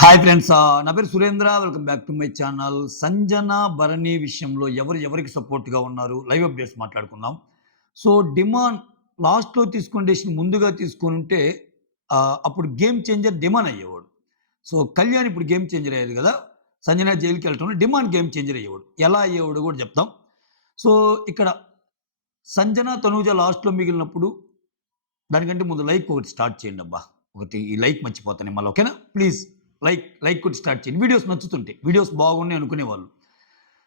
Hi friends, నా పేరు Surendra. Welcome back to my channel. Sanjana Bharani విషయంలో ఎవరికి సపోర్ట్గా ఉన్నారు, లైవ్ అప్డేట్స్ మాట్లాడుకుందాం. సో డిమాండ్ లాస్ట్లో తీసుకున్న డెసిషన్ ముందుగా తీసుకొని ఉంటే అప్పుడు గేమ్ చేంజర్ డిమాండ్ అయ్యేవాడు. సో కళ్యాణ్ ఇప్పుడు గేమ్ చేంజర్ అయ్యేది కదా. సంజన జైలుకి వెళ్ళటం డిమాండ్ గేమ్ చేంజర్ అయ్యేవాడు. ఎలా అయ్యేవాడు కూడా చెప్తాం. సో ఇక్కడ సంజన తనూజ లాస్ట్లో మిగిలినప్పుడు దానికంటే ముందు లైక్ ఒకటి స్టార్ట్ చేయండి అబ్బా. ఒకటి ఈ లైక్ మర్చిపోతాను మళ్ళీ. ఓకేనా? ప్లీజ్ లైక్ కొట్టి స్టార్ట్ చేయండి. వీడియోస్ నచ్చుతుంటే, వీడియోస్ బాగున్నాయి అనుకునేవాళ్ళు.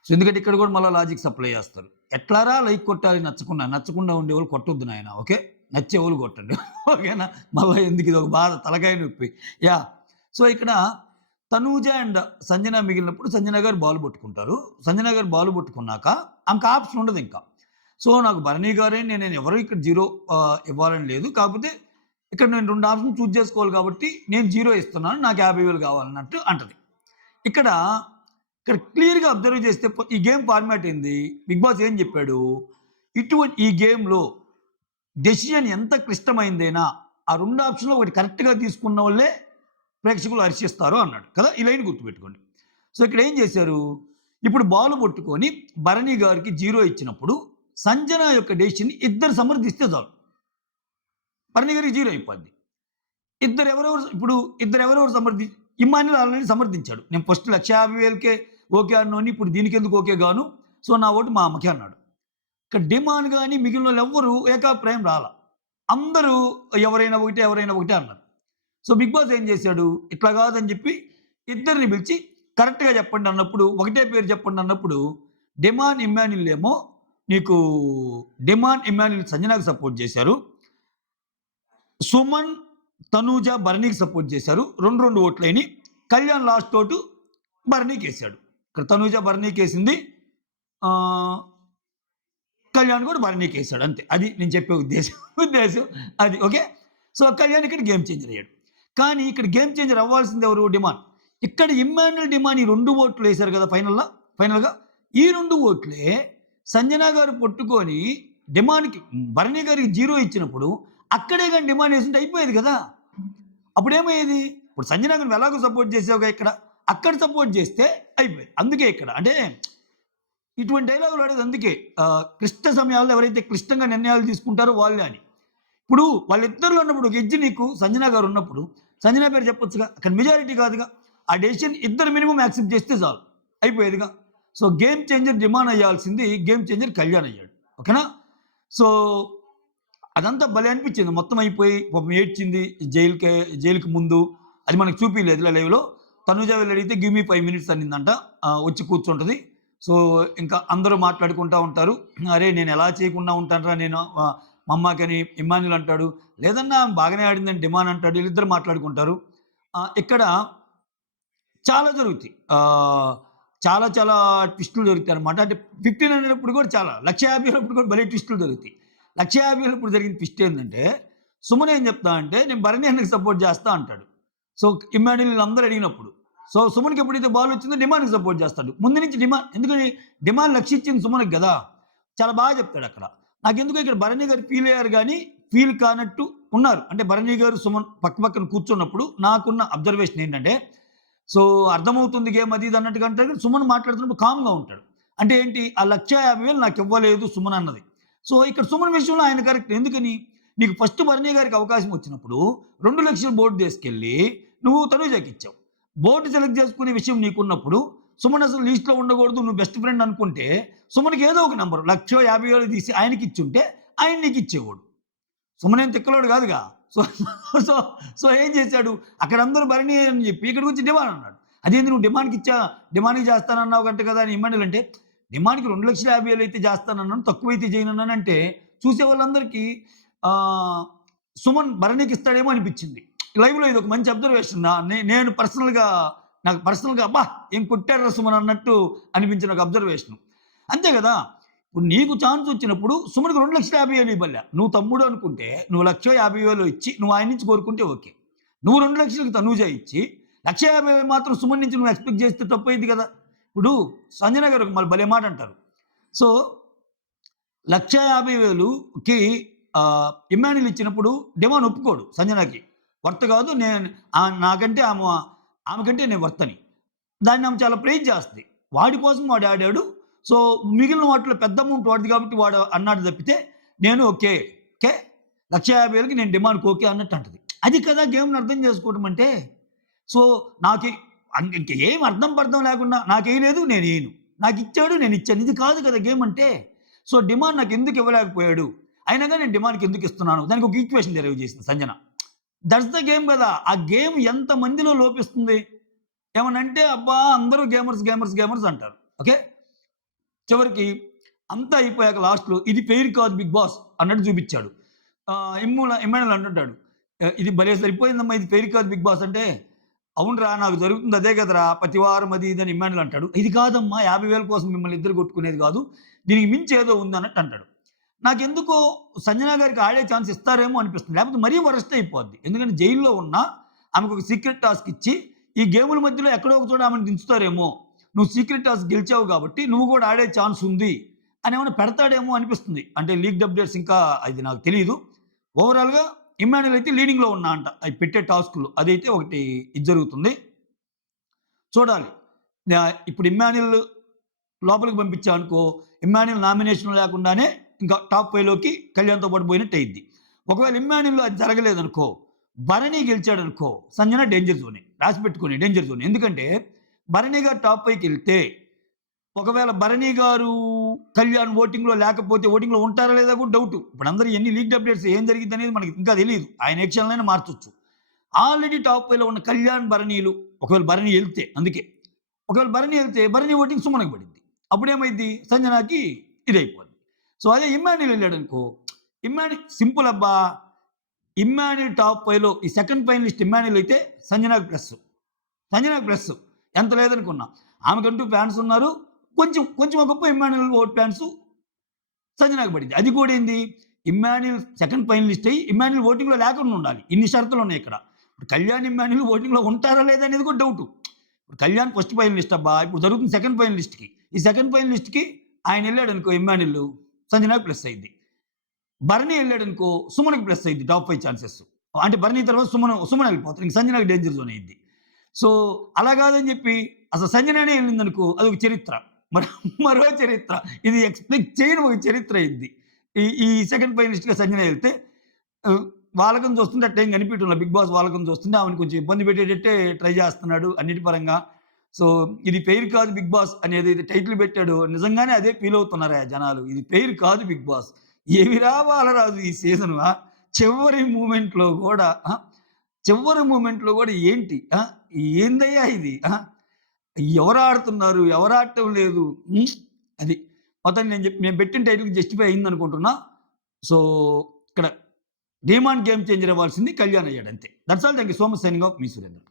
సో ఎందుకంటే ఇక్కడ కూడా మళ్ళీ లాజిక్ సప్లై చేస్తారు. ఎట్లారా లైక్ కొట్టాలి, నచ్చకుండా ఉండేవాళ్ళు కొట్టొద్దు నాయన. ఓకే, నచ్చేవాళ్ళు కొట్టండి. ఓకేనా? మళ్ళీ ఎందుకు ఇది ఒక బాధ, తలకాయ నొప్పి. యా. సో ఇక్కడ తనూజ అండ్ సంజన మిగిలినప్పుడు సంజన గారు బాల్ పట్టుకుంటారు. సంజన గారు బాల్ పట్టుకున్నాక ఆమెకు ఆప్షన్ ఉండదు ఇంకా. సో నాకు భరణి గారే, నేను ఎవరు ఇక్కడ జీరో ఇవ్వాలని లేదు, కాకపోతే ఇక్కడ నేను 2 ఆప్షన్ చూజ్ చేసుకోవాలి కాబట్టి నేను 0 ఇస్తున్నాను, నాకు 50,000 కావాలన్నట్టు అంటది. ఇక్కడ క్లియర్గా అబ్జర్వ్ చేస్తే ఈ గేమ్ ఫార్మాట్ ఏంది, బిగ్ బాస్ ఏం చెప్పాడు, ఈ గేమ్లో డెసిషన్ ఎంత క్లిష్టమైందైనా ఆ 2 ఆప్షన్లో ఒకటి కరెక్ట్గా తీసుకున్న వాళ్ళే ప్రేక్షకులు హర్షిస్తారు అన్నాడు కదా. ఈ లైన్ గుర్తుపెట్టుకోండి. సో ఇక్కడ ఏం చేశారు, ఇప్పుడు బాల్ పట్టుకొని భరణి గారికి 0 ఇచ్చినప్పుడు సంజన యొక్క డెసిషన్ ఇద్దరు సమర్థిస్తే చాలు, భరణి గారికి 0 అయిపోద్ది. ఇద్దరెవరెవరు ఇమ్మాన్యుల్ ఆల్రెడీ సమర్థించాడు. నేను ఫస్ట్ 150,000కే ఓకే అన్నోని, ఇప్పుడు దీనికి ఎందుకు ఓకే గాను, సో నా ఓటు మా అమ్మకే అన్నాడు. ఇక్కడ డిమాండ్ కానీ మిగిలిన వాళ్ళు ఎవ్వరూ ఏకాభిప్రాయం రాల. అందరూ ఎవరైనా ఒకటే అన్నారు. సో బిగ్ బాస్ ఏం చేశాడు, ఇట్లా కాదని చెప్పి ఇద్దరిని పిలిచి కరెక్ట్గా చెప్పండి అన్నప్పుడు, ఒకటే పేరు చెప్పండి అన్నప్పుడు డిమాండ్ ఇమ్మాన్యుల్ ఏమో సంజనాకు సపోర్ట్ చేశారు. సుమన్ తనూజ భరణికి సపోర్ట్ చేశారు. 2 ఓట్లైని. కళ్యాణ్ లాస్ట్ ఓటు భరణికి వేశాడు. ఇక్కడ తనూజ భరణికి వేసింది, కళ్యాణ్ కూడా భరణికి వేశాడు. అంతే, అది నేను చెప్పే ఉద్దేశం అది. ఓకే. సో కళ్యాణ్ ఇక్కడ గేమ్ చేంజర్ అయ్యాడు. కానీ ఇక్కడ గేమ్ చేంజర్ అవ్వాల్సింది ఎవరు, డిమాండ్. ఇక్కడ ఇమ్మాన్యుల్ డిమాండ్ ఈ 2 ఓట్లు వేశారు కదా ఫైనల్గా. ఈ 2 ఓట్లే సంజన గారు పట్టుకొని డిమాండ్కి, భరణి గారికి 0 ఇచ్చినప్పుడు అక్కడే కానీ డిమాండ్ వేస్తుంటే అయిపోయేది కదా. అప్పుడు ఏమయ్యేది, ఇప్పుడు సంజన గారిని ఎలాగో సపోర్ట్ చేసావుగా, అక్కడ సపోర్ట్ చేస్తే అయిపోయేది. అందుకే ఇక్కడ అంటే ఇటువంటి డైలాగులు ఆడేది అందుకే, క్లిష్ట సమయాల్లో ఎవరైతే క్లిష్టంగా నిర్ణయాలు తీసుకుంటారో వాళ్ళే అని. ఇప్పుడు వాళ్ళిద్దరిలో ఉన్నప్పుడు ఒక ఎడ్జ్ నీకు సంజన గారు ఉన్నప్పుడు సంజన పేరు చెప్పొచ్చుగా, అక్కడ మెజారిటీ కాదుగా. ఆ డెసిషన్ ఇద్దరు మినిమం యాక్సెప్ట్ చేస్తే చాలు, అయిపోయేదిగా. సో గేమ్ చేంజర్ డిమాండ్ అయ్యాల్సింది, గేమ్ చేంజర్ కళ్యాణ్ అయ్యాడు. ఓకేనా? సో అదంతా భలే అనిపించింది. మొత్తం అయిపోయి పాపం ఏడ్చింది జైలుకి ముందు. అది మనకు చూపించలేదు లైవ్లో. తనుజ వెళ్ళి అడిగితే గివ్ మీ 5 minutes అనిందంట. వచ్చి కూర్చుంటుంది. సో ఇంకా అందరూ మాట్లాడుకుంటూ ఉంటారు. అరే నేను ఎలా చేయకుండా ఉంటానరా నేను, మా అమ్మకని ఇమ్మాన్యుల్ అంటాడు. లేదన్నా బాగానే ఆడిందని డిమాండ్ అంటాడు. వీళ్ళిద్దరు మాట్లాడుకుంటారు. ఇక్కడ చాలా జరుగుతాయి, చాలా చాలా ట్విస్టులు జరుగుతాయి అనమాట. అంటే 15 అనేటప్పుడు కూడా చాలా, 150 అనేటప్పుడు కూడా భలే ట్విస్టులు జరుగుతాయి. 150 ఇప్పుడు జరిగిన ట్విస్ట్ ఏంటంటే, సుమన్ ఏం చెప్తా అంటే నేను భరణి అన్నకి సపోర్ట్ చేస్తా అంటాడు. సో ఇమ్మాన్యుల్ అందరూ అడిగినప్పుడు, సో సుమన్కి ఎప్పుడైతే బాల్ వచ్చిందో డిమాండ్కి సపోర్ట్ చేస్తాడు ముందు నుంచి. ఎందుకని డిమాండ్ లక్షించింది సుమన్కి కదా. చాలా బాగా చెప్తాడు అక్కడ. నాకెందుకు ఇక్కడ భరణి గారు ఫీల్ అయ్యారు కానీ ఫీల్ కానట్టు ఉన్నారు. అంటే భరణి గారు సుమన్ పక్కన కూర్చున్నప్పుడు నాకున్న అబ్జర్వేషన్ ఏంటంటే, సో అర్థమవుతుంది గేమ్ అది ఇది అన్నట్టుగా అంటారు. సుమన్ మాట్లాడుతున్నప్పుడు కామ్గా ఉంటాడు. అంటే ఏంటి, ఆ 150,000 నాకు ఇవ్వలేదు సుమన్ అన్నది. సో ఇక్కడ సుమన్ విషయంలో ఆయన కరెక్ట్. ఎందుకని, నీకు ఫస్ట్ భరణి గారికి అవకాశం వచ్చినప్పుడు 2 లక్షలు బోర్డు తీసుకెళ్ళి నువ్వు తనూజకి ఇచ్చావు. బోర్డు సెలెక్ట్ చేసుకునే విషయం నీకున్నప్పుడు సుమన్ అసలు లీస్ట్లో ఉండకూడదు, నువ్వు బెస్ట్ ఫ్రెండ్ అనుకుంటే సుమన్కి ఏదో ఒక నెంబర్ 1,50,000 తీసి ఆయనకి ఇచ్చుంటే ఆయన నీకు ఇచ్చేవాడు. సుమన్ ఏం తిక్కలోడు కాదుగా. సో సో సో ఏం చేశాడు, అక్కడ అందరూ భరణి అని చెప్పి ఇక్కడికి వచ్చి డిమాండ్ అన్నాడు. అదేంది నువ్వు డిమాండ్కి చేస్తానన్నావు గంట కదా అని ఇమ్మాన్యుల్ అంటే, డిమాండ్కి 2,50,000 అయితే చేస్తానన్నాను, తక్కువైతే చేయనన్నాను అంటే చూసే వాళ్ళందరికీ సుమన్ భరణికి ఇస్తాడేమో అనిపించింది. లైవ్లో ఇది ఒక మంచి అబ్జర్వేషన్. నాకు పర్సనల్గా అబ్బా ఏం కొట్టారా సుమన్ అన్నట్టు అనిపించిన ఒక అబ్జర్వేషన్. అంతే కదా. ఇప్పుడు నీకు ఛాన్స్ వచ్చినప్పుడు సుమన్కి 2,50,000 ఇవ్వలే. నువ్వు తమ్ముడు అనుకుంటే నువ్వు 1,50,000 ఇచ్చి నువ్వు ఆయన నుంచి కోరుకుంటే ఓకే. నువ్వు 2 లక్షలకు తనూజ ఇచ్చి 1,50,000 మాత్రం సుమన్ నుంచి నువ్వు ఎక్స్పెక్ట్ చేస్తే తప్పు అయింది కదా. ఇప్పుడు సంజన గారు మళ్ళీ భలే మాట అంటారు. సో 1,50,000కి ఇమ్మాన్యుల్ ఇచ్చినప్పుడు డిమాండ్ ఒప్పుకోడు సంజనకి. వర్త్ కాదు, నాకంటే ఆమె ఆమెకంటే నేను వర్తని. దాన్ని ఆమె చాలా ప్రైజ్ చేస్తది. వాడి కోసం వాడు ఆడాడు. సో, మిగిలిన వాటిలో పెద్ద అమౌంట్ వాడిది కాబట్టి వాడు అన్నాడు తప్పితే, నేను ఓకే. ఓకే. 1,50,000కి నేను డిమాండ్‌కి ఓకే అన్నట్టు అంటది. అది కదా గేమ్‌ని అర్థం చేసుకోవడం అంటే. సో, నాకి ఇంక ఏం అర్థం పర్థం లేకుండా నాకేయలేదు నేనేయను. నాకిచ్చాడు నేనిచ్చాను. ఇది కాదు కదా గేమ్ అంటే. సో, డిమాండ్ నాకెందుకు ఇవ్వలేకపోయాడు? అయినా గాని నేను డిమాండ్‌కి ఎందుకు ఇస్తున్నాను? దానికి ఒక ఈక్వేషన్ డెరైవ్ చేసింది సంజన. దట్స్ ద గేమ్ గదా! ఆ గేమ్ ఎంత మందిలో లోపిస్తుంది? ఏమనంటే అబ్బా! అందరూ గేమర్స్ అంటారు. ఓకే. చివరికి అంతా అయిపోయాక లాస్ట్‌లో ఇది ఫెయిర్ కాదు బిగ్ బాస్ అన్నట్టు చూపిచ్చాడు. ఇమ్మాన్యుల్ అంటుంటాడు. ఇది భలే సరిపోయిందమ్మా ఇది ఫెయిర్ కాదు బిగ్ బాస్ అంటే, అవునురా నాకు జరుగుతుంది అదే కదరా! ప్రతి వారం అది ఇది అని ఇమ్మాన్యుల్ అంటాడు. ఇది కాదమ్మా 50,000 కోసం మిమ్మల్ని ఇద్దరు కొట్టుకునేది కాదు. దీనికి మించి ఏదో ఉందన్నట్టు అంటాడు. నాకెందుకో సంజన గారికి ఆడే ఛాన్స్ ఇస్తారేమో అనిపిస్తుంది. లేకపోతే మరీ వరస్ట్ అయిపోద్ది. ఎందుకంటే జైల్‌లో ఉన్నా ఆమెకు ఒక సీక్రెట్ టాస్క్ ఇచ్చి, ఈ గేముల మధ్యలో ఎక్కడో ఒక చోట ఆమెను దించుతారేమో. నువ్వు సీక్రెట్ టాస్క్ గెలిచావు కాబట్టి నువ్వు కూడా ఆడే ఛాన్స్ ఉంది అని ఏమైనా పెడతాడేమో అనిపిస్తుంది. అంటే లీక్డ్ అప్డేట్స్ ఇంకా అది నాకు తెలీదు. ఓవరాల్‌గా ఇమ్మాన్యుల్ అయితే లీడింగ్‌లో ఉన్నా అంట. అయి పెట్టే టాస్క్‌లు. అదైతే ఒకటి ఇది జరుగుతుంది. చూడాలి. ఇప్పుడు ఇమ్మాన్యుల్ లోపలికి పంపించామనుకో, ఇమ్మాన్యుల్ నామినేషన్ లేకుండానే ఇంకా టాప్ 5లోకి కళ్యాణ్‌తో పాటు పోయినట్టు అయ్యిద్ది. ఒకవేళ ఇమ్మాన్యుల్‌లో అది జరగలేదనుకో, భరణి గెలిచాడనుకో, సంజన డేంజర్ జోనే. రాసిపెట్టుకోండి డేంజర్ జోన్. ఎందుకంటే భరణి గారు టాప్ 5కెళ్తే ఒకవేళ భరణి గారు కళ్యాణ్ ఓటింగ్‌లో లేకపోతే ఓటింగ్‌లో ఉంటారా లేదా కూడా డౌటు. ఇప్పుడు అందరూ ఎన్ని లీక్డ్ అప్డేట్స్ ఏం జరిగిద్దనేది మనకి ఇంకా తెలీదు. ఆయన ఏ క్షణంలోనైనా మార్చొచ్చు. ఆల్రెడీ టాప్ 5లో ఉన్న కళ్యాణ్, భరణీలు ఒకవేళ భరణి ఎళ్తే అందుకే. ఒకవేళ భరణి ఎళ్తే భరణి ఓటింగ్ సుమన్‌కి పడిద్ది. అప్పుడేమైద్ది సంజనకి ఇదైపోద్ది. సో, అదే ఇమ్మాన్యుల్ ఎళ్ళాడనుకో, సింపుల్ అబ్బా! ఇమ్మాన్యుల్ టాప్ 5లో ఈ సెకండ్ ఫైనలిస్ట్ ఇమ్మాన్యుల్ అయితే సంజనకి ప్లస్సు. సంజనకి ప్లస్సు. ఎంత లేదనుకున్నా. ఆమెకంటూ ఫ్యాన్స్ ఉన్నారు. కొంచెం గొప్ప ఇమ్మాన్యుల్ ఓట్ ఫ్యాన్స్ సంజనకి పడింది. అది కూడా ఏంది? ఇమ్మాన్యుల్ సెకండ్ ఫైనలిస్ట్ అయ్యి ఇమ్మాన్యుల్ ఓటింగ్‌లో లేకుండా ఉండాలి. ఇన్ని షరతులున్నాయి ఇక్కడ. ఇప్పుడు కళ్యాణ్, ఇమ్మాన్యుల్ ఓటింగ్‌లో ఉంటారా లేదా అనేది కూడా డౌటు. ఇప్పుడు కళ్యాణ్ ఫస్ట్ ఫైనలిస్ట్ అబ్బా! ఇప్పుడు జరుగుతుంది సెకండ్ ఫైనలిస్ట్‌కి. ఈ సెకండ్ ఫైనలిస్ట్‌కి ఆయన ఎళ్ళాడనుకో ఇమ్మాన్యుల్ సంజనకి ప్లస్ అయ్యిద్ది. భరణి ఎళ్ళాడనుకో సుమన్‌కి ప్లస్ అయ్యిద్ది టాప్ 5 ఛాన్సెస్. అంటే భరణి తర్వాత సుమన్ ఎళ్ళిపోతాడు. ఇంక సంజనకి డేంజర్ జోన్ అయ్యిద్ది. సో, అలా కాదని చెప్పి అసలు సంజననే ఎళ్ళిందనుకో అదొక చరిత్ర. మరి మరో చరిత్ర. ఇది ఎక్స్‌పెక్ట్ చేయని ఒక చరిత్ర అయ్యిద్ది. ఈ సెకండ్ ఫైనలిస్ట్‌గా సంజన ఎళ్తే వాలకం చూస్తుంటే అట్టేం కనిపియటంలా. బిగ్ బాస్ వాలకం చూస్తుంటే ఆమెను కొంచెం ఇబ్బంది పెట్టేటట్టే ట్రై చేస్తున్నాడు అన్నిటి పరంగా. సో, ఇది ఫెయిర్ కాదు బిగ్ బాస్ అనేది టైటిల్ పెట్టాడు. నిజంగానే అదే ఫీల్ అవుతున్నారా జనాలు. ఇది ఫెయిర్ కాదు బిగ్ బాస్. ఏమిరా బాలరాజు ఈ సీజను చివరి మూమెంట్‌లో గూడా చివరి మూమెంట్‌లో గూడా ఏంటి ఏందయ్యా ఇది ఎవరు ఆడుతున్నారు? ఎవరు ఆడటం లేదు. అది. మొత్తానికి నేను పెట్టిన టైటిల్‌కి జస్టిఫై అయిందనుకుంటున్నా. సో, ఇక్కడ డీమాన్ గేమ్ చేంజర్ అవ్వాల్సింది కళ్యాణ్ అయ్యాడు అంతే. That's all. Thank you so much. Signing off me Surendra.